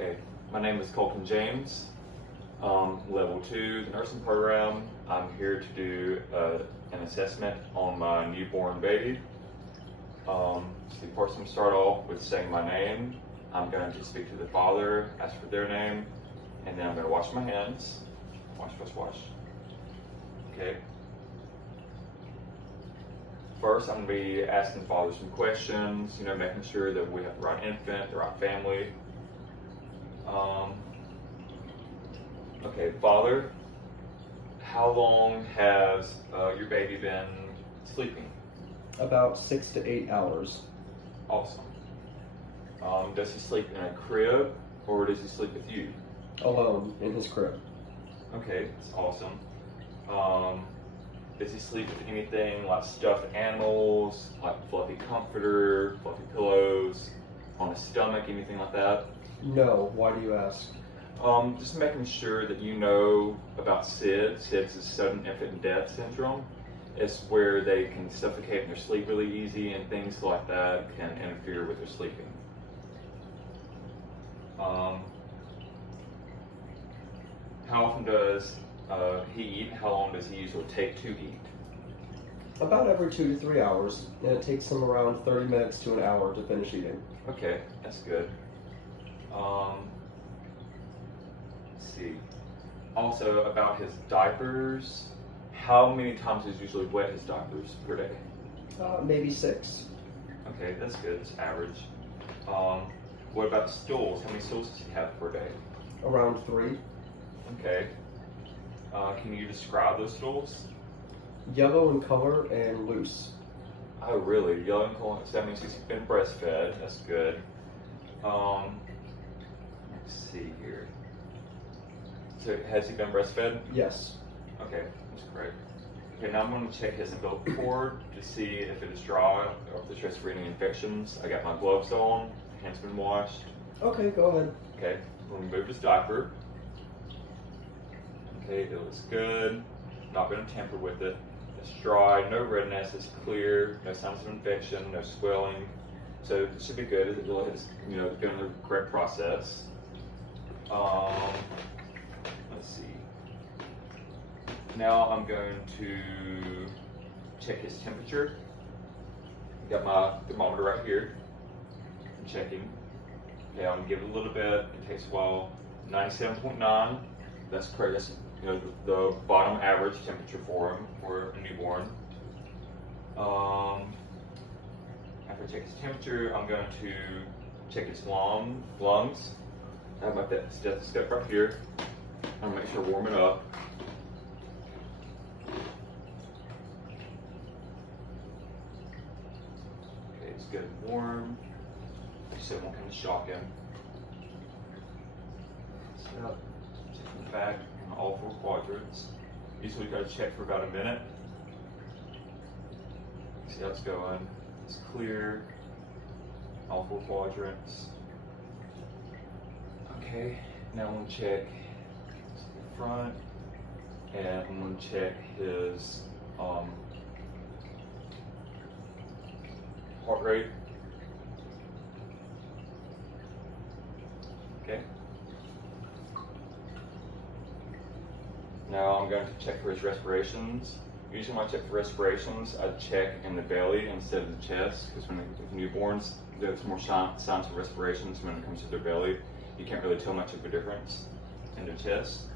Okay, my name is Colton James, level 2, the nursing program. I'm here to do an assessment on my newborn baby. So first I'm going to start off with saying my name. I'm going to speak to the father, ask for their name, and then I'm going to wash my hands. Wash. Okay. First, I'm going to be asking the father some questions, making sure that we have the right infant, the right family. Okay, father, how long has your baby been sleeping? About 6 to 8 hours. Awesome. Does he sleep in a crib or does he sleep with you? Alone in his crib. Okay, that's awesome. Does he sleep with anything like stuffed animals, like fluffy comforter, fluffy pillows, on his stomach, anything like that? No, why do you ask? Just making sure that you know about SIDS. SIDS is sudden infant death syndrome. It's where they can suffocate in their sleep really easy, and things like that can interfere with their sleeping. How often does he eat? How long does he usually take to eat? About every 2 to 3 hours, and it takes him around 30 minutes to an hour to finish eating. Okay, that's good. Let's see. Also, about his diapers, how many times does he usually wet his diapers per day? Maybe 6. Okay, that's good. That's average. What about the stools? How many stools does he have per day? Around 3. Okay. Can you describe those stools? Yellow in color and loose. Oh, really? Yellow and color. So that means he's been breastfed. That's good. Let's see here. So has he been breastfed? Yes. Okay, that's great. Okay, now I'm going to check his umbilical cord to see if it is dry or if there's risk for any infections. I got my gloves on, hands been washed. Okay, go ahead. Okay, we'll remove his diaper. Okay, it looks good. Not going to tamper with it. It's dry, no redness, it's clear, no signs of infection, no swelling. So it should be good. It'll doing the correct process. Let's see. Now I'm going to check his temperature. Got my thermometer right here. I'm checking. Okay, I'm gonna give it a little bit. It takes a while. 97.9. That's correct. That's the bottom average temperature for him for a newborn. After I check his temperature, I'm going to check his lungs. I have my stethoscope right here. I'm gonna make sure I warm it up. Okay, it's good and warm, so it won't kind of shock him. So, checking the back on all 4 quadrants. Usually you gotta check for about a minute. See how it's going. It's clear. All 4 quadrants. Okay, now I'm gonna check the front, and I'm gonna check his heart rate. Okay. Now I'm going to check for his respirations. Usually when I check for respirations, I check in the belly instead of the chest, because with newborns, there's more signs of respirations when it comes to their belly. You can't really tell much of a difference in their chest.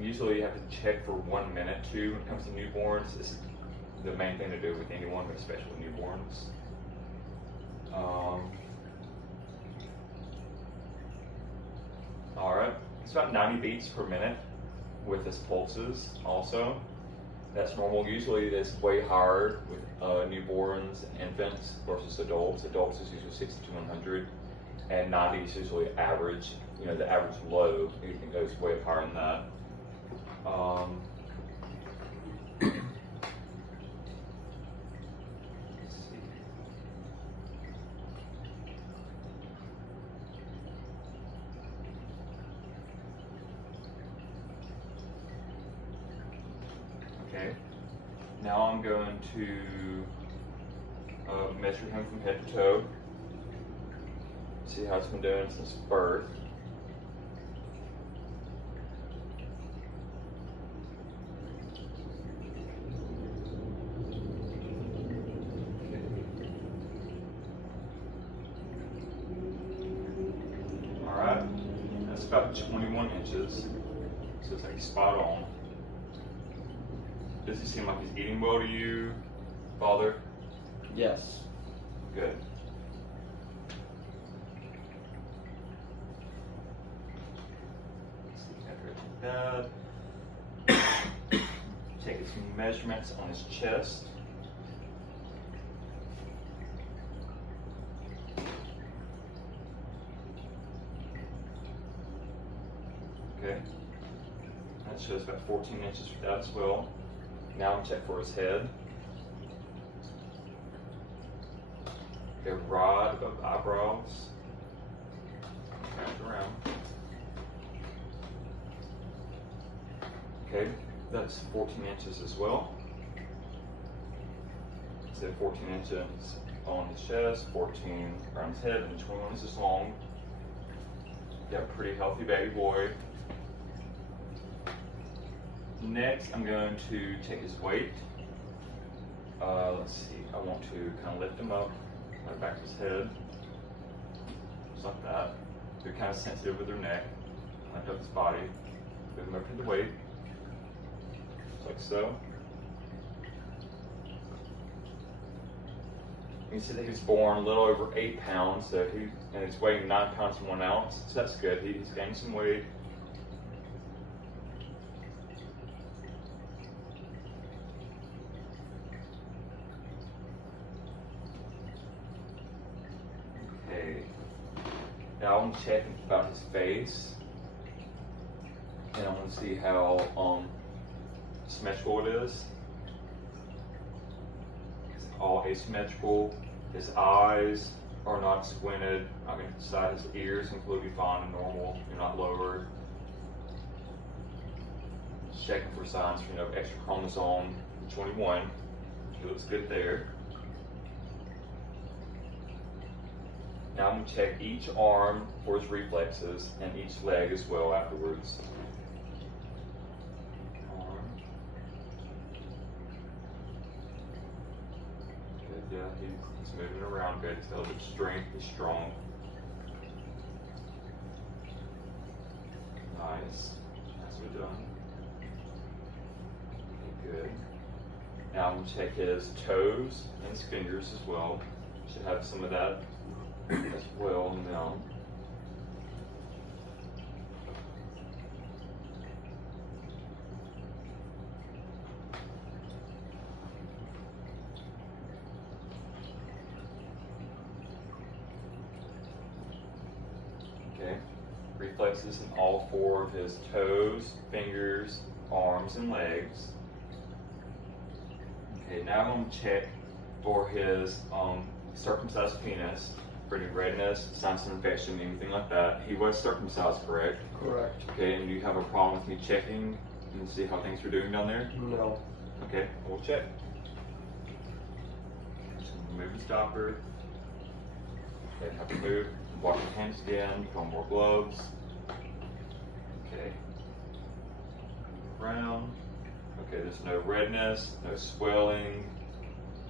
Usually you have to check for 1 minute too when it comes to newborns. This is the main thing to do with anyone, but especially newborns. Alright, it's about 90 beats per minute with his pulses also. That's normal. Usually it's way higher with newborns and infants versus adults. Adults is usually 60 to 100, and 90 is usually average. The average low, anything goes way higher than that. Let's see. Okay. Now I'm going to measure him from head to toe. See how it's been doing since birth. Alright, that's about 21 inches, so it's like spot on. Does he seem like he's eating well to you, Father? Yes. Good. After that, taking some measurements on his chest. Okay, that shows about 14 inches for that as well. Now I'm check for his head. A rod of eyebrows. Wrapped around. Okay, that's 14 inches as well. So 14 inches on his chest, 14 around his head, and 21 inches long. You have a pretty healthy baby boy. Next, I'm going to take his weight. Let's see, I want to kind of lift him up, right back of his head, just like that. They're kind of sensitive with their neck. Lift up his body, move him up to the weight, just like so. You can see that he was born a little over 8 pounds, and he's weighing 9 pounds and 1 ounce, so that's good. He's gained some weight. Now I'm checking about his face, and I want to see how symmetrical it is. It's all asymmetrical. His eyes are not squinted. I can decide his ears completely fine and normal. They're not lowered. Just checking for signs for extra chromosome 21. He looks good there. Now I'm going to check each arm for his reflexes and each leg as well afterwards. Arm. Good, yeah, he's moving around good. He's got a little bit of strength, he's strong. Nice. Nicely done. Okay, good. Now I'm going to check his toes and his fingers as well. Should have some of that as well now. Okay, reflexes in all 4 of his toes, fingers, arms, and legs. Okay, now I'm going to check for his circumcised penis. For any redness, signs of infection, anything like that. He was circumcised, correct? Correct. Okay, and do you have a problem with me checking and see how things are doing down there? No. Okay, we'll check. Just remove his diaper. Okay, have to move. Wash your hands again. Put on more gloves. Okay. Around. Okay, there's no redness, no swelling,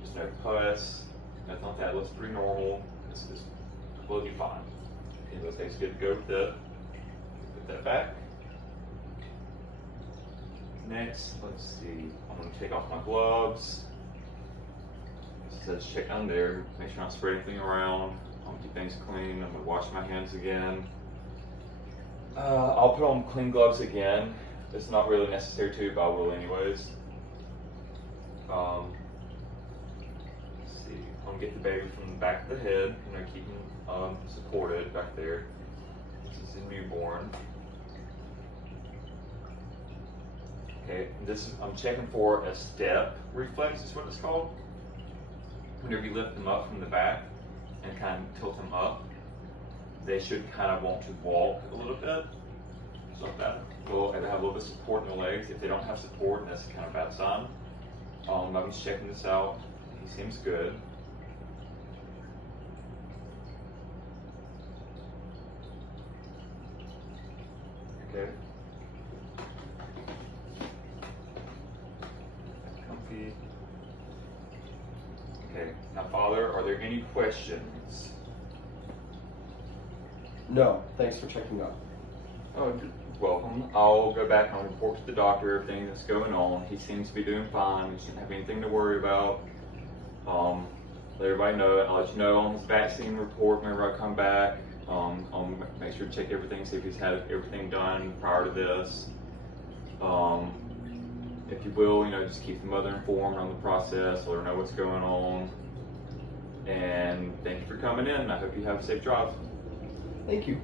there's no pus, nothing like that. It looks pretty normal. This is completely fine. Okay, let's take good to go with that. Put that back. Next, let's see. I'm going to take off my gloves. Let's check down there. Make sure I don't spread anything around. I'm going to keep things clean. I'm going to wash my hands again. I'll put on clean gloves again. It's not really necessary to, but I will anyways. Let's see. I'm going to get the baby from the back of the head. Keep him supported back there. This is a newborn. Okay, I'm checking for a step reflex, is what it's called. Whenever you lift them up from the back and kind of tilt them up, they should kind of want to walk a little bit. Just like that. Well, and they have a little bit of support in their legs. If they don't have support, that's kind of a bad sign. I'm just checking this out. He seems good. Okay. Comfy. Okay. Now, Father, are there any questions? No, thanks for checking up. Oh, you're welcome. I'll go back and I'll report to the doctor everything that's going on. He seems to be doing fine. He shouldn't have anything to worry about. Let everybody know. I'll let you know on his vaccine report whenever I come back. I'll make sure to check everything, see if he's had everything done prior to this. If you will, just keep the mother informed on the process, let her know what's going on. And thank you for coming in. I hope you have a safe drive. Thank you.